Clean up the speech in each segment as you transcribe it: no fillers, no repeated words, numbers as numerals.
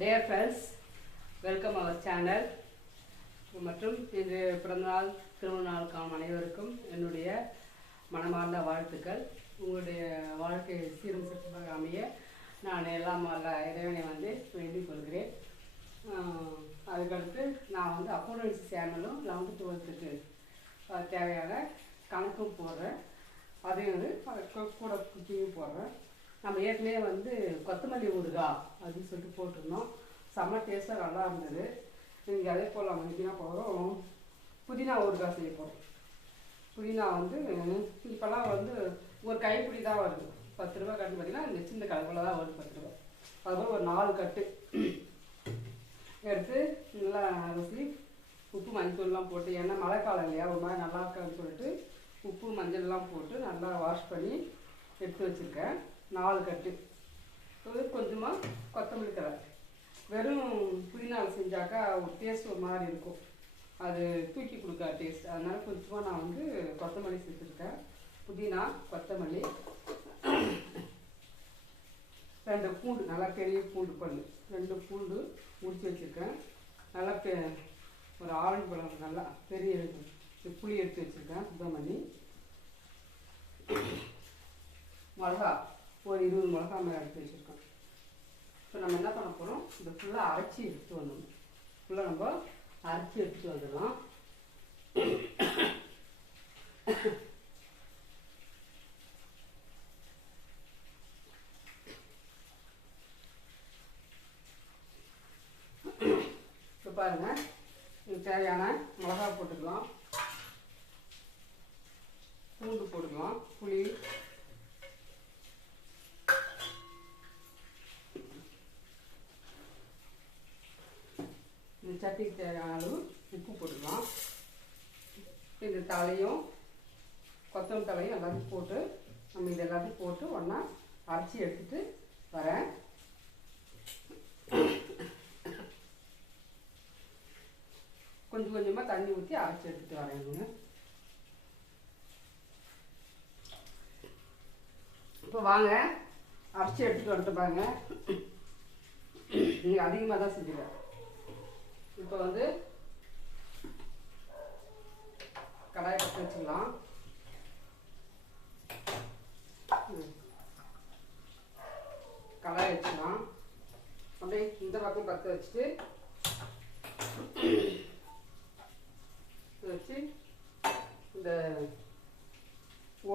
Dear friends, welcome our channel. மற்றும் இன்று பிறந்தநாள் திருமணநாள் காணும் அனைவருக்கும் என்னுடைய மனமார்ந்த வாழ்த்துக்கள். உங்களுடைய வாழ்க்கை சீரும் சிறப்பாக அமைய நான் எல்லாம் இறைவனை வேண்டிக் கொள்கிறேன். அதுக்கடுத்து நான் அக்கௌண்டன்சி சேனலும் 11th 12th தேவையான கணக்கும் போடுறேன். அதையும் கூட குக்கிங்கும் போடுறேன். நம்ம ஏற்கனவே கொத்தமல்லி ஊறுகாய் அப்படின்னு சொல்லிட்டு போட்டிருந்தோம். செம்ம டேஸ்ட்டாக நல்லா இருந்தது. நீங்கள் அதே போல் நம்ம எப்படின்னா போகிறோம், புதினா ஊறுகாய் செய்ய போகிறோம். புதினா இப்போல்லாம் ஒரு கைப்பிடி தான் வருது. 10 ரூபா கட்டு பார்த்தீங்கன்னா இந்த சின்ன கலப்பில் தான் வருது 10 ரூபா. அதுபோல் ஒரு 4 கட்டு எடுத்து நல்லா அலசி உப்பு மஞ்சள்லாம் போட்டு, ஏன்னா மழை காலம் இல்லையா, ஒரு மாதிரி நல்லா இருக்கான்னு சொல்லிட்டு உப்பு மஞ்சள்லாம் போட்டு நல்லா வாஷ் பண்ணி எடுத்து வச்சுருக்கேன். 4 கட்டு. கொஞ்சமாக கொத்தமல்லி தழை. வெறும் புதினாவில் செஞ்சாக்கா ஒரு டேஸ்ட் ஒரு மாதிரி இருக்கும், அது தூக்கி கொடுக்க டேஸ்ட். அதனால் கொஞ்சமாக நான் கொத்தமல்லி சேர்த்துருக்கேன். புதினா, கொத்தமல்லி, 2 பூண்டு, நல்லா பெரிய பூண்டு பல் 2 பூண்டு முடிச்சு வச்சுருக்கேன். நல்லா ஒரு ஆரஞ்சு பழம் நல்லா பெரிய புளி எடுத்து வச்சுருக்கேன் சுத்தம் பண்ணி. மிளகா ஒரு 20 மிளகா மேலே எடுத்து வச்சுருக்கோம். இப்போ நம்ம என்ன பண்ண போகிறோம், இந்த ஃபுல்லாக அரைச்சி எடுத்துகிட்டு வந்துடணும். ஃபுல்லாக நம்ம அரைச்சி எடுத்துகிட்டு வந்துடலாம். இப்போ பாருங்கள், இதுக்கு தேவையான மிளகா போட்டுக்கலாம், பூண்டு போட்டுக்கலாம், புளி, இந்த சட்டிக்கு தேவையான அளவு உப்பு போட்டுக்கலாம். இந்த தலையும் கொத்தமல்லி தலையும் எல்லாத்தையும் போட்டு நம்ம இது எல்லாத்தையும் போட்டு ஒன்றா அரைச்சி எடுத்துகிட்டு வரேன். கொஞ்சம் கொஞ்சமாக தண்ணி ஊற்றி அரைச்சி எடுத்துகிட்டு வரேங்க. இப்போ வாங்க அரைச்சி எடுத்துகிட்டு வந்துட்டு பாருங்க. நீங்கள் அதிகமாக தான் செஞ்சுருவேன். இப்போ கடாயை பற்ற வச்சுக்கலாம். கடாயை வச்சுக்கலாம். அப்படியே இந்த பக்கம் பற்ற வச்சுட்டு வச்சு இந்த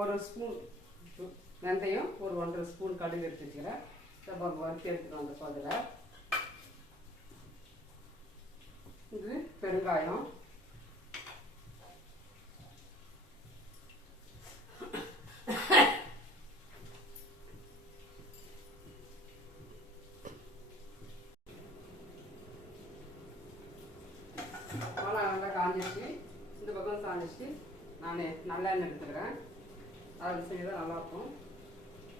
1 ஸ்பூன் வெந்தயம், ஒரு 1.5 ஸ்பூன் கடுகு எடுத்து வச்சுக்கிறேன். நம்ம வறுத்து எடுத்துக்கலாம். அந்த பதில் இது பெருங்காயம், நல்லா காஞ்சிச்சு. இந்த பக்கம் காஞ்சிச்சு. நான் நல்லெண்ணெய் எடுத்துக்கிறேன். அதில் செய்தால் நல்லாயிருக்கும்.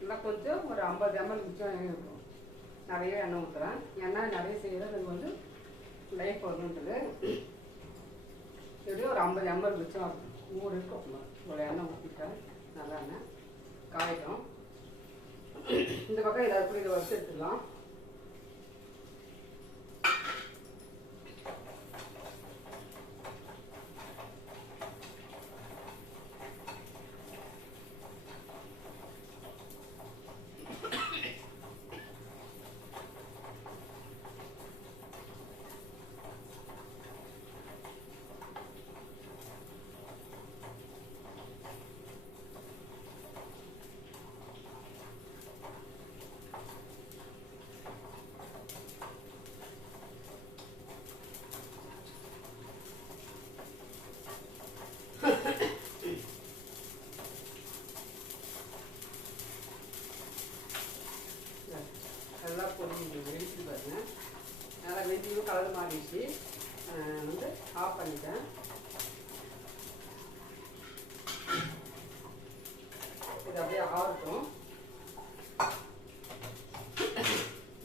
நல்லா கொஞ்சம் ஒரு 50 ml மிச்சம் எண்ணெய் இருக்கும். நிறைய எண்ணெய் ஊற்றுறேன். எண்ணெய் நிறைய செய்கிறது எனக்கு லைஃப் வரணுன்றது. எப்படியும் ஒரு 50 ml மிச்சம் 100 இருக்கும். ஒரு எண்ணெய் ஊற்றிட்டேன். நல்லா எண்ணெய் காயட்டும். இந்த பக்கம் இதை எப்படி இதை வச்சு எடுத்துக்கலாம். நல்லா பொண்ணு வெடிச்சு பாருங்க. நல்லா வெடியும் கலர் மாறிடுச்சு. ஆஃப் பண்ணிட்டேன். இது அப்படியே ஆகட்டும்.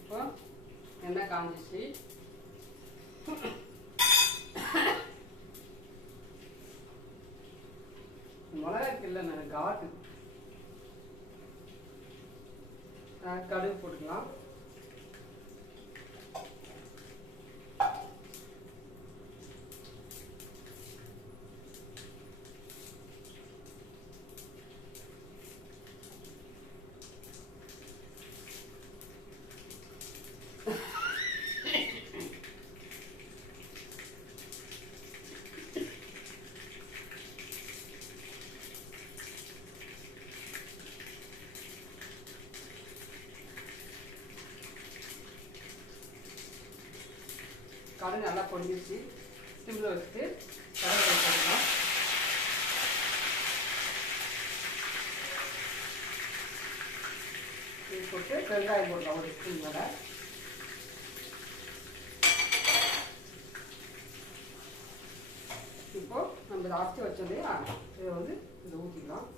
இப்போ எண்ணெய் காஞ்சிச்சு. மிளகா இருக்குல்ல, நான் காட்டு கடுகு போட்டுக்கலாம். கடுகு நல்லா பொரிஞ்சிச்சு. சிம்மில் வச்சுட்டு கடுகு போட்டுக்கலாம். இது போட்டு வெங்காயம் போடலாம் ஒரு ஸ்பூன் மேலே. இப்போ நம்ம இதை அரைச்சி வச்சோம் இல்லையா, இதை வந்து இதை ஊற்றிக்கலாம்.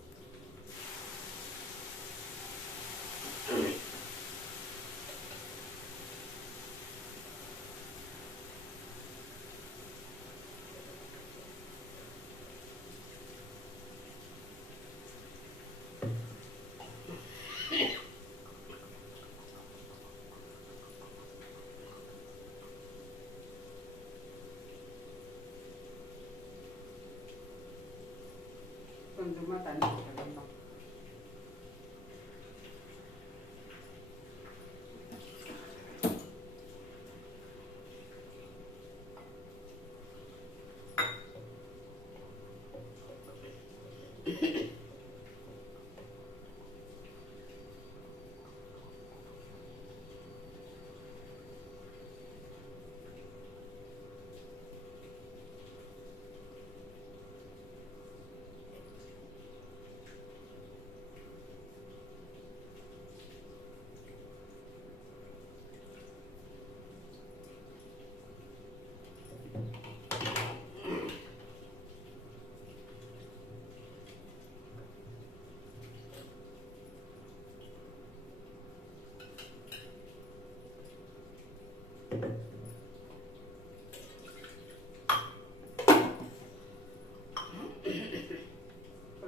கொஞ்சமாக தண்ணி ஊற்றலாம்.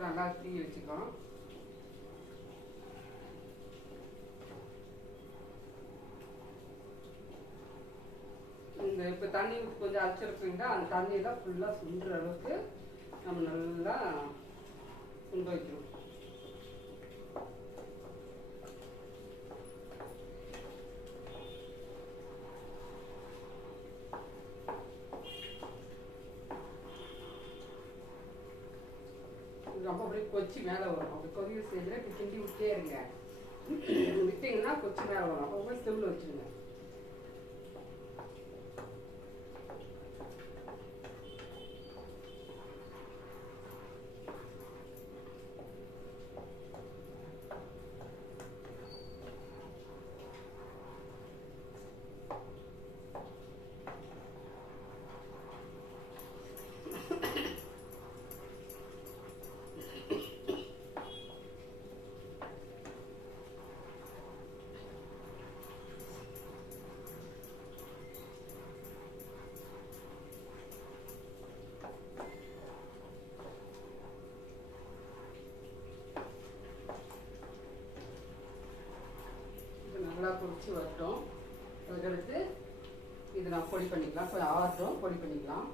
நல்லா தீ வச்சுக்கலாம். இந்த இப்போ தண்ணி கொஞ்சம் அரைச்சிருக்கீங்களா, அந்த தண்ணியெல்லாம் ஃபுல்லாக சுண்டுற அளவுக்கு நம்ம நல்லா சுண்ட வைக்கணும். ரொம்ப அப்படியே கொச்சி மேலே வரும். அப்படி கொதிய ஸ்டேஜில் இப்போ கிண்டி விட்டே இருங்க. விட்டிங்கன்னா கொச்சி மேலே வரும். அப்போ போய் ஸ்டவ்வில் வச்சுருங்க. நல்லா பொரிச்சு வரட்டும். அதுக்கடுத்து இது நான் பொடி பண்ணிக்கலாம். கொஞ்சம் ஆறட்டும், பொடி பண்ணிக்கலாம்.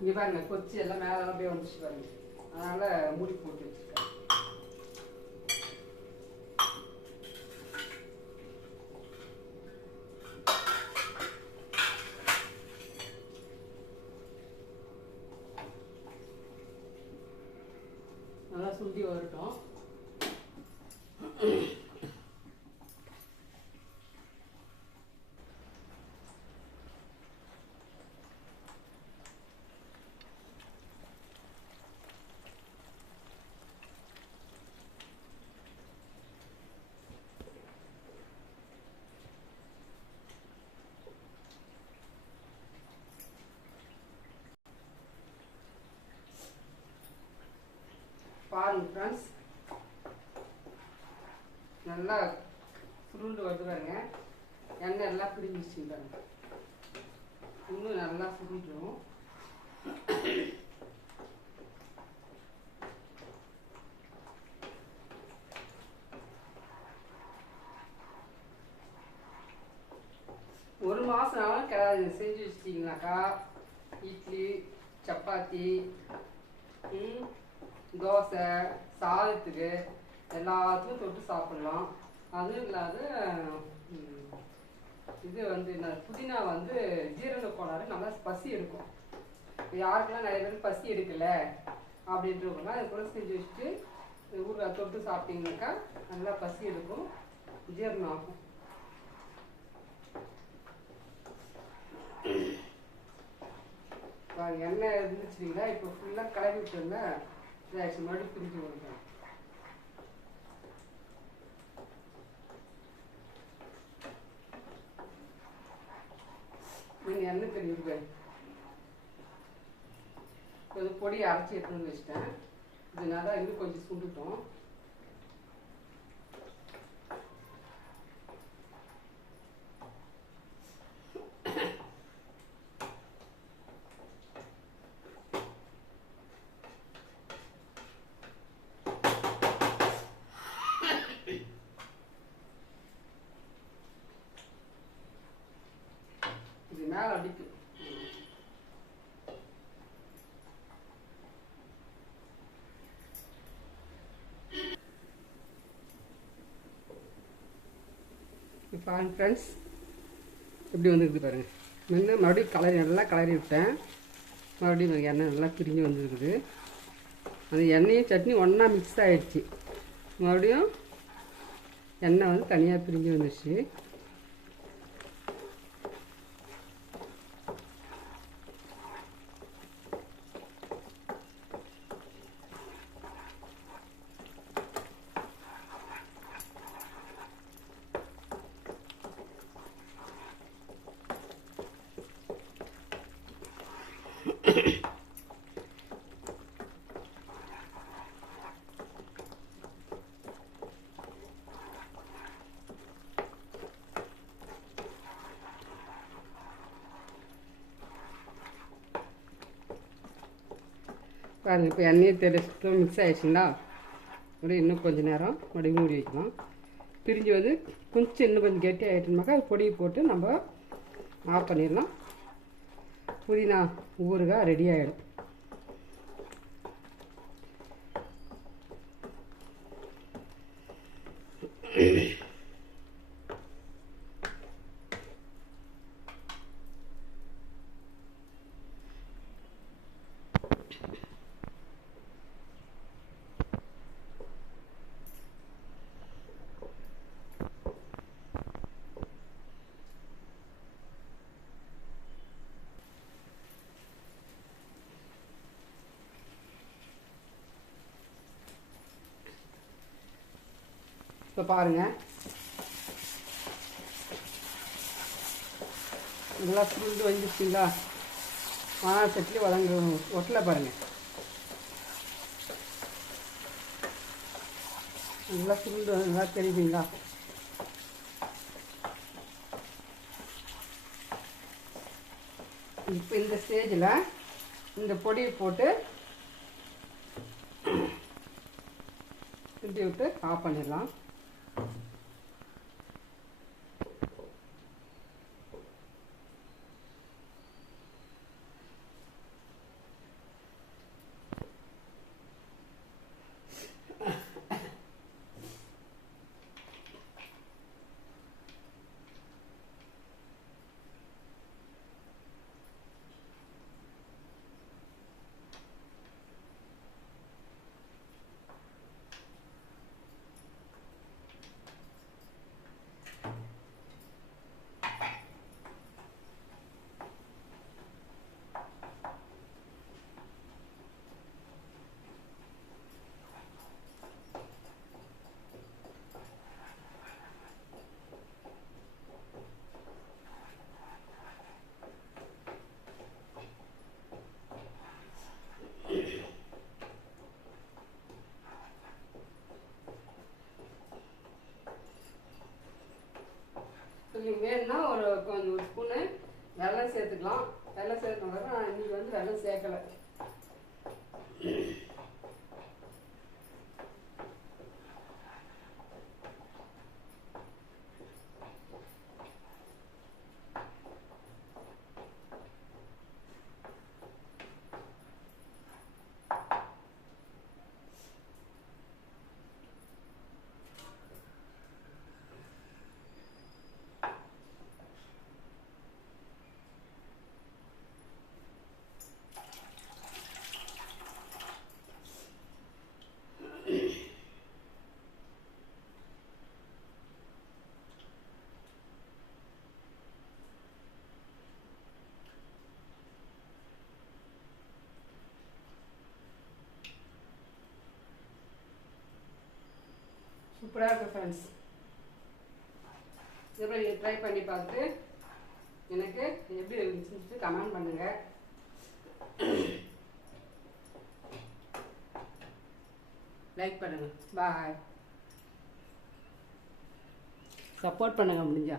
இங்கே பாருங்க, கொச்சி எல்லாம் மேலே அப்படியே வந்துச்சு பாருங்க. அதனால் மூடி போட்டு வச்சுருக்கேன். நல்லா சுண்டி வரட்டும். பாருங்க ஃப்ரெண்ட்ஸ், நல்லா சுருண்டு வருது பாருங்க. எண்ணெய் எல்லாம் பிடிங்கிச்சு பாருங்க. இன்னும் நல்லா சுருண்டும். ஒரு மாதம் கிடாது செஞ்சு வச்சிட்டிங்கனாக்கா இட்லி, சப்பாத்தி, தோசை, சாதத்துக்கு எல்லாத்துக்கும் தொட்டு சாப்பிட்லாம். அதுவும் இல்லாத இது வந்து புதினா வந்து ஜீரண கோளாறு, நல்லா பசி எடுக்கும். யாருக்கெல்லாம் நிறைய பேர் பசி எடுக்கலை அப்படின்றவங்க அது கூட செஞ்சு வச்சுட்டு ஊறுகாய் தொட்டு சாப்பிட்டீங்கன்னாக்கா நல்லா பசி எடுக்கும், ஜீரணம் ஆகும். எண்ணெய் இருந்துச்சுங்களா, இப்போ ஃபுல்லாக கிளறி விட்டுருங்க, இதாகிடுச்சு, மறுபடியும் பிரிஞ்சு கொடுங்க. நீங்கள் எண்ணெய் தெரியுங்க, கொஞ்சம் பொடி அரைச்சி எடுத்துன்னு வச்சுட்டேன். இதனால இன்னும் கொஞ்சம் சுண்டுட்டோம். இது மேலே அடிக்கும். பாருங்க ஃப்ரெண்ட்ஸ், எப்படி வந்துருக்குது பாருங்கள். முன்ன மறுபடியும் நல்லா கலரி விட்டேன். மறுபடியும் எண்ணெய் நல்லா பிரிஞ்சு வந்துருக்குது. அந்த எண்ணெயும் சட்னி ஒன்றா மிக்ஸ் ஆகிடுச்சு. மறுபடியும் எண்ணெய் வந்து தனியாக பிரிஞ்சு வந்துடுச்சு. பாருங்கள், இப்போ எண்ணெயை தெளிச்சுட்டு மிக்ஸ் ஆகிடுச்சுங்களா. அப்படியே இன்னும் கொஞ்சம் நேரம் மறுபடியும் மூடி வைக்கலாம். பிரிஞ்சு வந்து கொஞ்சம் இன்னும் கொஞ்சம் கெட்டி ஆகிட்டோம்னாக்கா அது பொடியை போட்டு நம்ம ஆஃப் பண்ணிடலாம். புதினா ஊறுகாய் ரெடி ஆகிடும். இப்போ பாருங்கள், நல்லா சுருண்டு வந்துச்சுங்களா. மாங்காய் சட்னி வதங்க ஒட்டலை பாருங்கள், நல்லா சுருண்டு நல்லா தெரியுதுங்களா. இப்போ இந்த ஸ்டேஜில் இந்த பொடியை போட்டு கிண்டி விட்டு ஆஃப் பண்ணிடலாம். சூப்பராக இருக்குது ஃப்ரெண்ட்ஸ். எப்படி ட்ரை பண்ணி பார்த்து எனக்கு எப்படி இருந்துச்சுன்னு கமெண்ட் பண்ணுங்கள். லைக் பண்ணுங்கள். பாய். சப்போர்ட் பண்ணுங்கள் முடிஞ்சா.